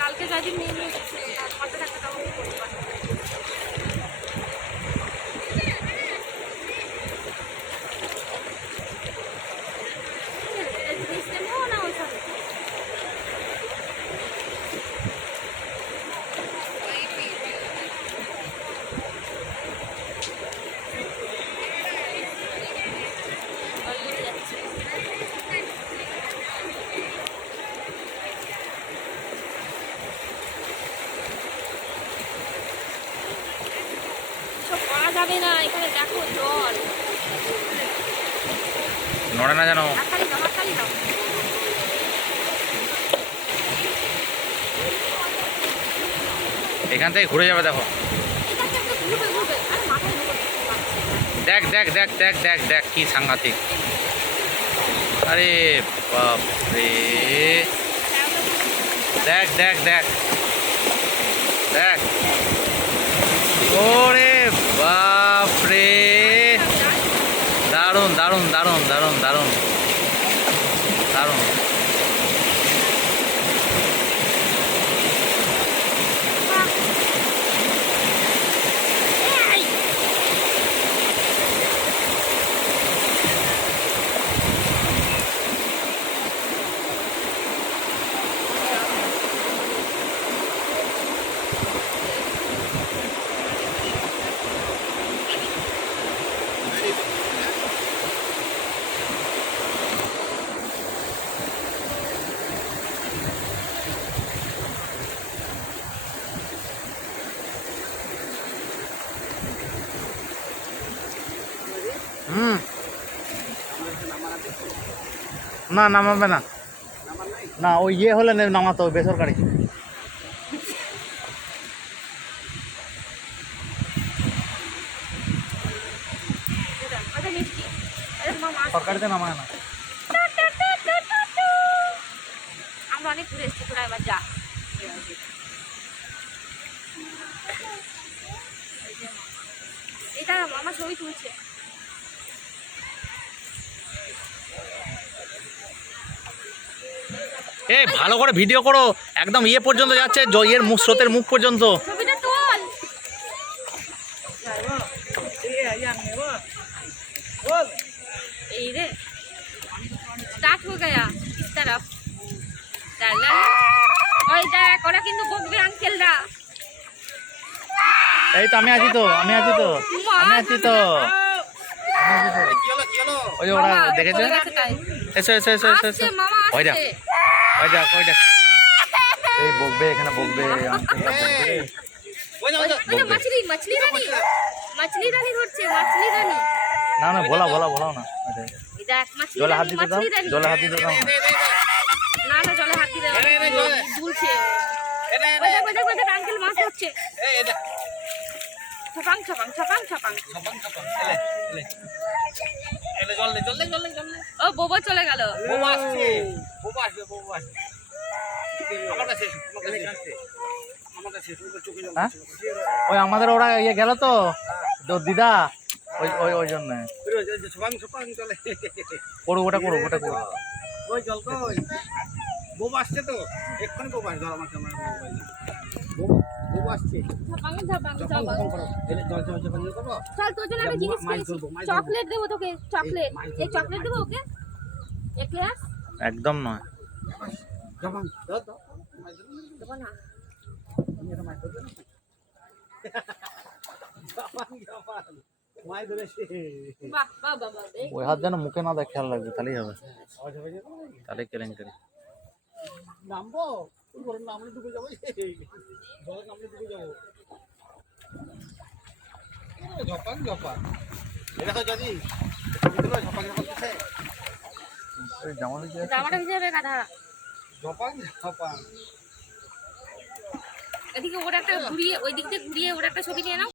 কালকে যদি মেয়ে করতে থাকতে তখন করতে পারবো। করা যাবে না, এখানে দেখো জল নড়ে না জানো। এখান থেকে ঘুরে যাবে দেখো। দেখ দেখ দেখ দেখ দেখ দেখ কি সাংঘাতিক। আরে বাপ রে, দেখ দেখ দেখ দেখ, ওরে বাপ রে, দারুণ দারুণ দারুণ দারুণ দারুণ দারুণ। না নামাবে না, না ওই ইয়ে হলে নামাতো বেসরকারি। সরকারিতে নামায় না। আমরা অনেক ঘুরে এসেছি, তোরা এবার যা। এটা আমার ছবি তুলছে। এই ভালো করে ভিডিও করো, একদম ইয়ে পর্যন্ত যাচ্ছে, ইয়ের মুখ, স্রোতের মুখ পর্যন্ত। ছবিটা তোল। এই রে স্টার্ট হয়ে গয়া ইস तरफ। চল ওই দেখ, ওরা কিন্তু বকবে আঙ্কেলরা। এই তো আমি আছি তো, আমি আছি তো, আমি আছি তো। ওই যে ওরা দেখেছে, এসো এসো এসো এসো এসো। ওই দেখ ওই দেখ ওই দেখ, এই বকবে, এখানে বকবে, মাছলি মাছলি রানী, মাছলি রানী ধরছে, মাছলি রানী। না না ভোলা ভোলা ভোলাও না, এই দেখ মাছলি জলে হাত রানী, দিতে দাও, মাছলি রানী। জলে হাত দিতে দাও। না না জলে হাত দিতে দাও, ঝুলছে। ওই দেখ ওই দেখ ওই দেখ আঙ্কেল মাছ ধরছে। ছপাং ছপাং ছপাং ছপাং ছপাং ছপাং। এলে জলে জলে জলে জলে। ও বোবো চলে গেল। বোবো আসছে, বোবো আসবে, বোবো আসবে আমার কাছে, আমার কাছে, আমার কাছে চোখে জল। হ্যাঁ ওই আমাদের ওরা ইয়ে গেল তো দিদা, ওই ওই ওই জন্য ছপাং ছপাং চলে। করো ওটা, করো ওটা করো। ওই জল কই, বোবো আসছে তো, এক্ষুনি বোবো আসবে আমার ক্যামেরা মোবাইলে। বোবো আসছে, ছপাং ছপাং ছপাং। এলে জল জল জল করব। চল তোর জন্য আমি জিনিস কিনেছি, চকলেট দেবো তোকে, চকলেট। এই চকলেট দেবো ওকে, এক গ্লাস। একদম নয়, জবাং দাও দাও, দেবো না। তুমি এটা মাছ ধরবে না? জবাং জবাং মাছ ধরেছে। বাহ বাহ বাহ বাহ। ওই হাত যেন মুখে না দেয়, খেয়াল রাখবে, তাহলেই হবে, তাহলে কেলেঙ্কারি। নামবো পুরো নামলে ডুবে যাবো, জলে নামলে ডুবে যাবো। ঝপাং ঝপাং, এটা তো যদি ঝপাং ঝপাং দিচ্ছে, জামাটা ভিজে যাবে গাধা। ঝপাং ঝপাং। এদিকে ওর একটা ঘুরিয়ে, ওই দিক দিয়ে ঘুরিয়ে ওর একটা ছবি নিয়ে নাও।